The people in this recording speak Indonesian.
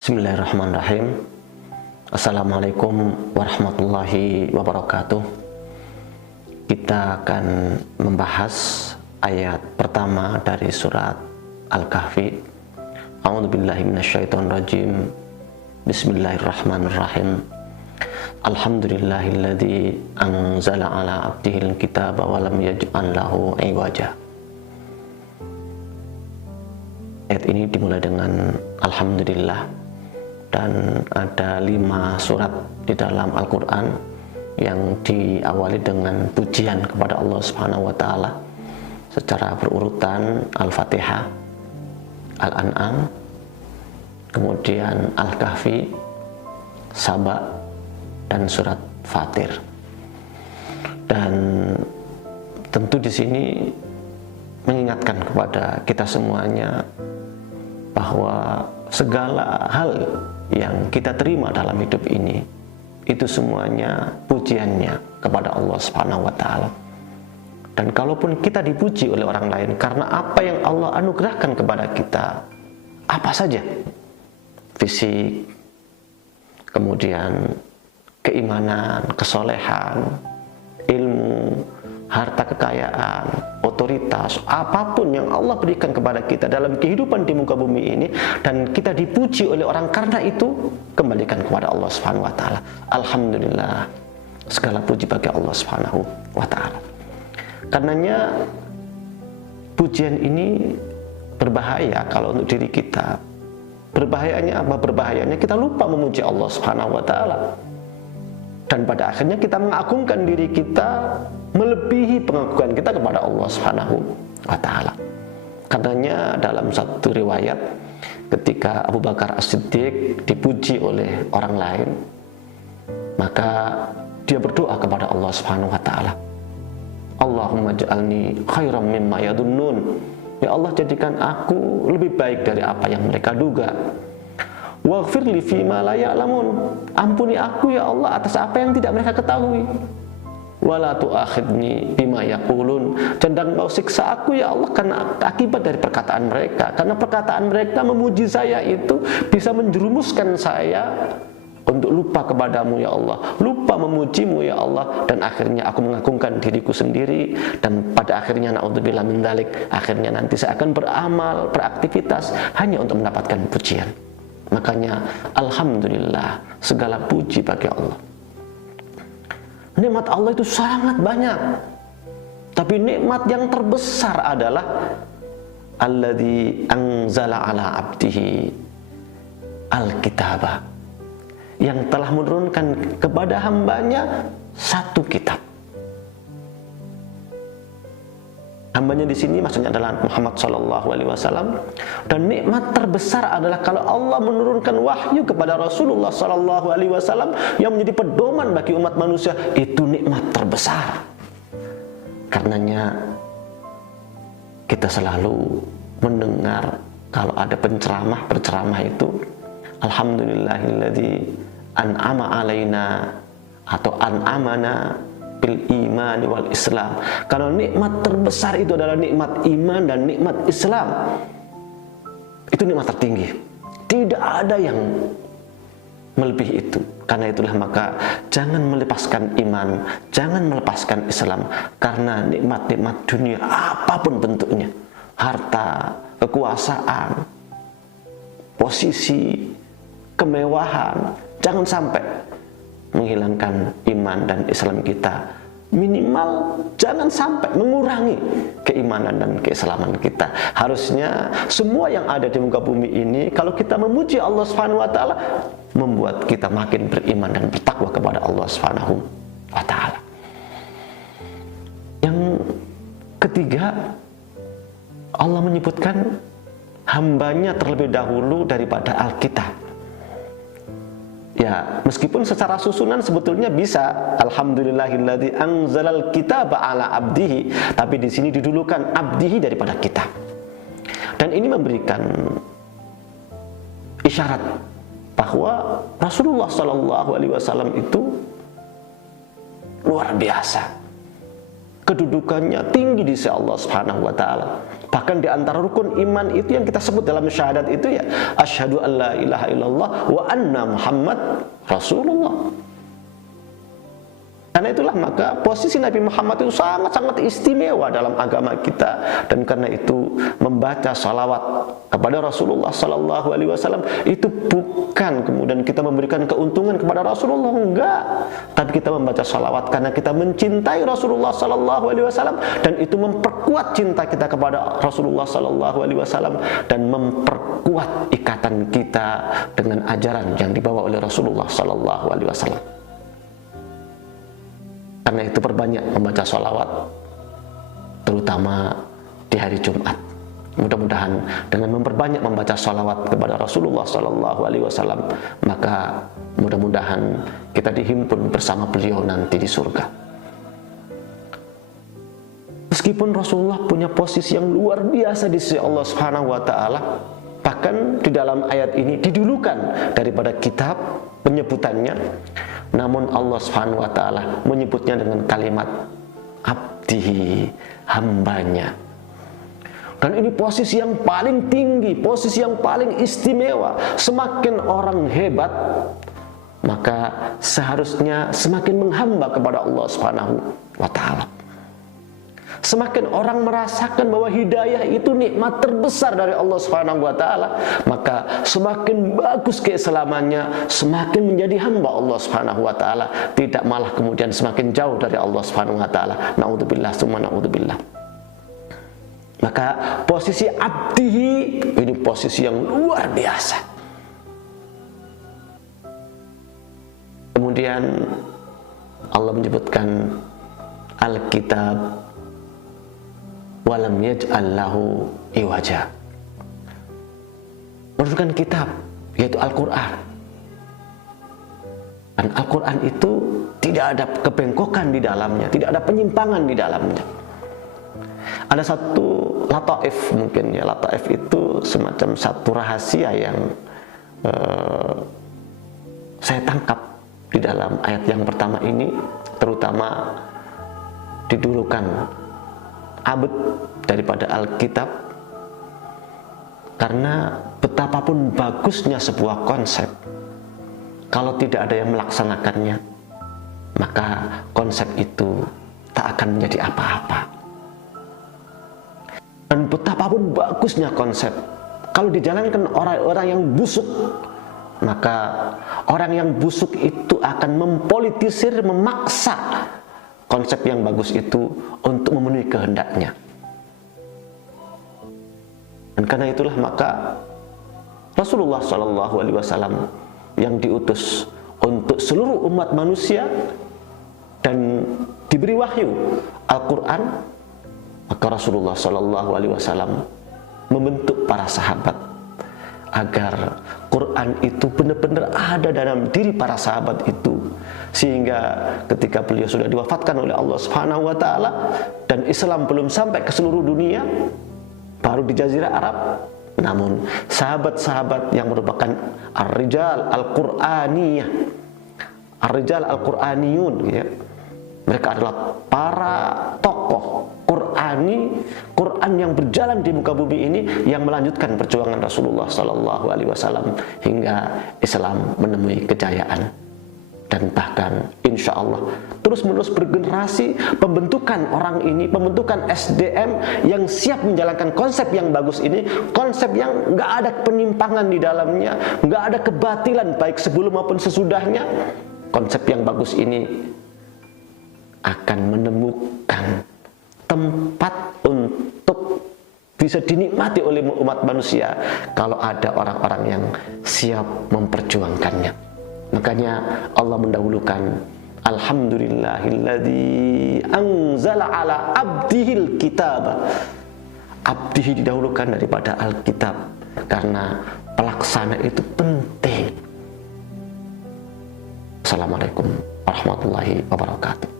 Bismillahirrahmanirrahim. Assalamualaikum warahmatullahi wabarakatuh. Kita akan membahas ayat pertama dari surat Al-Kahfi. A'udzubillahi minasyaitonirrajim. Bismillahirrahmanirrahim. Alhamdulillahilladzi anzala ala abdihil kitaba wa lam yaj'al lahu iwaja. Ayat ini dimulai dengan Alhamdulillah, dan ada 5 surat di dalam Al-Quran yang diawali dengan pujian kepada Allah Subhanahu wa Ta'ala secara berurutan: Al-Fatihah, Al-An'am, kemudian Al-Kahfi, Saba, dan surat Fatir. Dan tentu di sini mengingatkan kepada kita semuanya bahwa segala hal yang kita terima dalam hidup ini itu semuanya pujiannya kepada Allah Subhanahu wa Ta'ala. Dan kalaupun kita dipuji oleh orang lain karena apa yang Allah anugerahkan kepada kita, apa saja, fisik, kemudian keimanan, kesolehan, ilmu, harta kekayaan, otoritas, apapun yang Allah berikan kepada kita dalam kehidupan di muka bumi ini, dan kita dipuji oleh orang karena itu, kembalikan kepada Allah Subhanahu wa Ta'ala. Alhamdulillah, segala puji bagi Allah Subhanahu wa Ta'ala. Karenanya pujian ini berbahaya kalau untuk diri kita. Berbahayanya apa? Berbahayanya kita lupa memuji Allah Subhanahu wa Ta'ala, dan pada akhirnya kita mengagungkan diri kita melebihi pengakuan kita kepada Allah Subhanahu wa Ta'ala. Karenanya dalam satu riwayat, ketika Abu Bakar As-Siddiq dipuji oleh orang lain, maka dia berdoa kepada Allah Subhanahu wa Ta'ala, Allahumma ja'alni khairam mimma yadunnun. Ya Allah, jadikan aku lebih baik dari apa yang mereka duga. Waghfir li fima la ya'lamun. Ampuni aku ya Allah atas apa yang tidak mereka ketahui. Wala tu'akhidni bima yaqulun. Dan Engkau siksa aku ya Allah karena akibat dari perkataan mereka. Karena perkataan mereka memuji saya itu bisa menjerumuskan saya untuk lupa kepadamu ya Allah, lupa memujimu ya Allah, dan akhirnya aku mengagungkan diriku sendiri, dan pada akhirnya na'udzubillah min dzalik, akhirnya nanti saya akan beramal, beraktivitas hanya untuk mendapatkan pujian. Makanya alhamdulillah, segala puji bagi Allah. Nikmat Allah itu sangat banyak, tapi nikmat yang terbesar adalah alladzi anzala ala abdihi al-kitaba, yang telah menurunkan kepada hambanya satu kitab. Hambanya di sini maksudnya adalah Muhammad Sallallahu Alaihi Wasallam. Dan nikmat terbesar adalah kalau Allah menurunkan wahyu kepada Rasulullah Sallallahu Alaihi Wasallam yang menjadi pedoman bagi umat manusia. Itu nikmat terbesar. Karenanya kita selalu mendengar kalau ada penceramah itu, Alhamdulillahilladzi an'ama alaina atau an'amana bil iman wal Islam. Karena nikmat terbesar itu adalah nikmat iman dan nikmat Islam. Itu nikmat tertinggi. Tidak ada yang melebihi itu. Karena itulah maka jangan melepaskan iman, jangan melepaskan Islam, karena nikmat-nikmat dunia apapun bentuknya, harta, kekuasaan, posisi, kemewahan, jangan sampai menghilangkan iman dan Islam kita. Minimal jangan sampai mengurangi keimanan dan keislaman kita. Harusnya semua yang ada di muka bumi ini, kalau kita memuji Allah Subhanahu wa Ta'ala, membuat kita makin beriman dan bertakwa kepada Allah Subhanahu wa Ta'ala. Yang ketiga, Allah menyebutkan hambanya terlebih dahulu daripada Alkitab. Ya, meskipun secara susunan sebetulnya bisa alhamdulillahilladzi anzalal kitaba ala abdihi, tapi di sini didulukan abdihi daripada kitab. Dan ini memberikan isyarat bahwa Rasulullah Shallallahu Alaihi Wasallam itu luar biasa. Kedudukannya tinggi di sisi Allah Subhanahu wa Ta'ala. Bahkan di antara rukun iman itu yang kita sebut dalam syahadat itu ya asyhadu an la ilaha illallah wa anna Muhammad Rasulullah. Karena itulah maka posisi Nabi Muhammad itu sangat-sangat istimewa dalam agama kita, dan karena itu membaca salawat kepada Rasulullah Sallallahu Alaihi Wasallam itu bukan kemudian kita memberikan keuntungan kepada Rasulullah, enggak, tapi kita membaca salawat karena kita mencintai Rasulullah Sallallahu Alaihi Wasallam, dan itu memperkuat cinta kita kepada Rasulullah Sallallahu Alaihi Wasallam dan memperkuat ikatan kita dengan ajaran yang dibawa oleh Rasulullah Sallallahu Alaihi Wasallam. Karena itu perbanyak membaca sholawat, terutama di hari Jumat. Mudah-mudahan dengan memperbanyak membaca sholawat kepada Rasulullah Sallallahu Alaihi Wasallam, maka mudah-mudahan kita dihimpun bersama beliau nanti di surga. Meskipun Rasulullah punya posisi yang luar biasa di sisi Allah Subhanahu Wa Taala, bahkan di dalam ayat ini didulukan daripada kitab penyebutannya, namun Allah Subhanahu wa taala menyebutnya dengan kalimat abdihi, hambanya. Dan ini posisi yang paling tinggi, posisi yang paling istimewa. Semakin orang hebat, maka seharusnya semakin menghamba kepada Allah Subhanahu wa taala. Semakin orang merasakan bahwa hidayah itu nikmat terbesar dari Allah Subhanahu wa taala, maka semakin bagus keislamannya, semakin menjadi hamba Allah Subhanahu wa taala, tidak malah kemudian semakin jauh dari Allah Subhanahu wa taala. Naudzubillah summa naudzubillah. Maka posisi abdihi ini posisi yang luar biasa. Kemudian Allah menyebutkan Alkitab walam yaj'al lahu iwaja, menunjukkan kitab yaitu Al-Quran. Dan Al-Quran itu tidak ada kebengkokan di dalamnya, tidak ada penyimpangan di dalamnya. Ada satu lataif, mungkin ya, lataif itu semacam satu rahasia yang saya tangkap di dalam ayat yang pertama ini, terutama didulukan abad daripada Alkitab, karena betapapun bagusnya sebuah konsep, kalau tidak ada yang melaksanakannya, maka konsep itu tak akan menjadi apa-apa. Dan betapapun bagusnya konsep, kalau dijalankan orang-orang yang busuk, maka orang yang busuk itu akan mempolitisir, memaksa konsep yang bagus itu untuk memenuhi kehendaknya. Dan karena itulah maka Rasulullah Shallallahu Alaihi Wasallam yang diutus untuk seluruh umat manusia dan diberi wahyu Al-Quran, maka Rasulullah Shallallahu Alaihi Wasallam membentuk para sahabat agar Quran itu benar-benar ada dalam diri para sahabat itu, sehingga ketika beliau sudah diwafatkan oleh Allah Subhanahu wa taala dan Islam belum sampai ke seluruh dunia, baru di Jazirah Arab, namun sahabat-sahabat yang merupakan ar-rijal al-Qur'aniyah, ar-rijal al-Qur'aniyun, ya, mereka adalah para tokoh Qur'ani, Quran yang berjalan di muka bumi ini, yang melanjutkan perjuangan Rasulullah Sallallahu Alaihi Wasallam hingga Islam menemui kejayaan. Dan bahkan insya Allah terus-menerus bergenerasi pembentukan orang ini, pembentukan SDM yang siap menjalankan konsep yang bagus ini, konsep yang nggak ada penyimpangan di dalamnya, nggak ada kebatilan baik sebelum maupun sesudahnya. Konsep yang bagus ini akan menemukan tempat untuk bisa dinikmati oleh umat manusia kalau ada orang-orang yang siap memperjuangkannya. Makanya Allah mendahulukan Alhamdulillahilladzi anzala ala abdihil kitab. Abdihi didahulukan daripada Alkitab karena pelaksana itu penting. Assalamualaikum warahmatullahi wabarakatuh.